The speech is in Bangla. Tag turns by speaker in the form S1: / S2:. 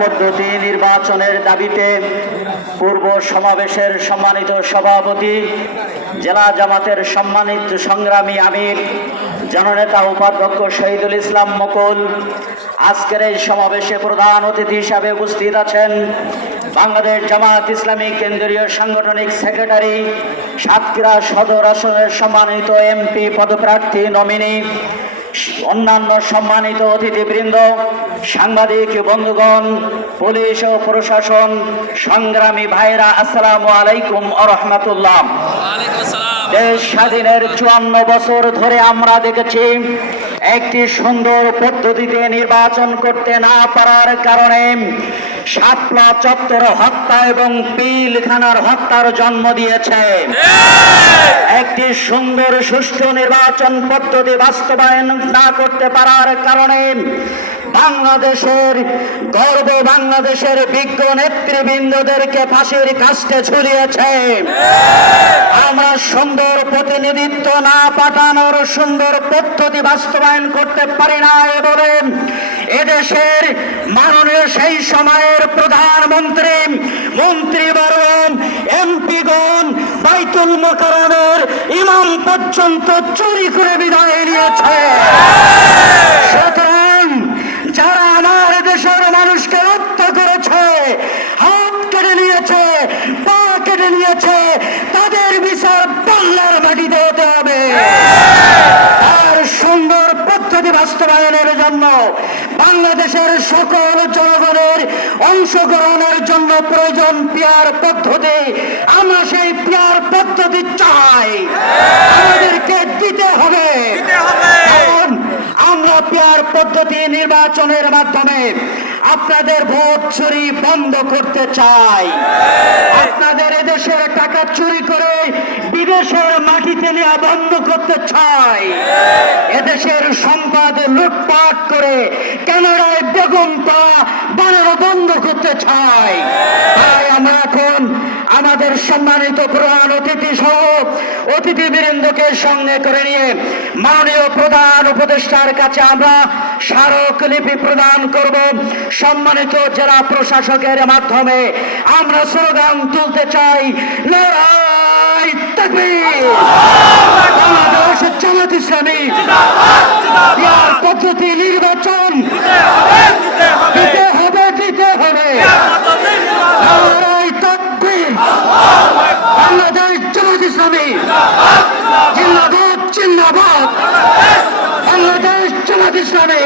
S1: পদ্ধতি নির্বাচনের দাবিতে পূর্ব সমাবেশের সম্মানিত সভাপতি, জেলা জামাতের সম্মানিত সংগ্রামী আমির, জননেতা উপাধ্যক্ষ শহীদুল ইসলাম মুকুল। আজকের এই সমাবেশে প্রধান অতিথি হিসাবে উপস্থিত আছেন বাংলাদেশ জামাত ইসলামী কেন্দ্রীয় সাংগঠনিক সেক্রেটারি, সাতক্ষীরা সদর আসনের সম্মানিত এমপি পদপ্রার্থী নমিনি অন্যান্য সম্মানিত অতিথিবৃন্দ সাংবাদিক বন্ধুগণ পুলিশ ও প্রশাসন সংগ্রামী ভাইরা আসসালামু আলাইকুম আরহামতুল্লাহ দেশ স্বাধীনের চুয়ান্ন বছর ধরে আমরা দেখেছি একটি সুন্দর পদ্ধতিতে নির্বাচন করতে না পারার কারণে শাপলা চত্বর হত্যা এবং পিলখানার হত্যার জন্ম দিয়েছে। একটি সুন্দর সুষ্ঠু নির্বাচন পদ্ধতি বাস্তবায়ন না করতে পারার কারণে বাংলাদেশের গর্ব বাংলাদেশের বিজ্ঞ নেতৃবৃন্দদেরকে ফাঁসির কাস্টে ঝুলিয়েছে। আমরা সুন্দর প্রতিনিধিত্ব না পাঠানোর সুন্দর পদ্ধতি বাস্তবায়ন করতে পারি না বলে এদেশের মাননীয় সেই সময়ের প্রধানমন্ত্রী মন্ত্রীবরণ এমপিগণ বাইতুল মোকারমের ইমাম পর্যন্ত চুরি করে বিদায় নিয়েছে। সুতরাং যারা আমার দেশের মানুষকে হত্যা করেছে, হাত কেটে নিয়েছে, পা কেটে নিয়েছে, তাদের বিচার বাংলার মাটিতে হতে হবে। পদ্ধতি বাস্তবায়নের জন্য বাংলাদেশের সকল জনগণের অংশগ্রহণের জন্য প্রয়োজন পিয়ার পদ্ধতি। আমরা সেই পিয়ার পদ্ধতি চাই। আমাদেরকে দিতে হবে। আমরা পেয়ার পদ্ধতি নির্বাচনের মাধ্যমে আপনাদের ভোট চুরি বন্ধ করতে চাই। আপনাদের এদেশের টাকা চুরি করে বিদেশের মাটিতে নেওয়া বন্ধ করতে চাই। এদেশের সম্পদ লুটপাট করে কানাডায় বেগম পাওয়া বানানো বন্ধ করতে চাই তাই আমরা এখন আমাদের সম্মানিত প্রধান অতিথি সহ অতিথিবৃন্দকে সঙ্গে করে নিয়ে মাননীয় প্রধান উপদেষ্টার কাছে আমরা স্মারকলিপি প্রদান করব। সম্মানিত জেলা প্রশাসকের মাধ্যমে আমরা স্লোগান তুলতে চাই লড়াই তাকবীর। বাংলাদেশ জামাত ইসলামী পদ্ধতি নির্বাচন। হবে জিন্দাবাদ জিন্দাবাদ। বাংলাদেশ জমাত ইসলামী।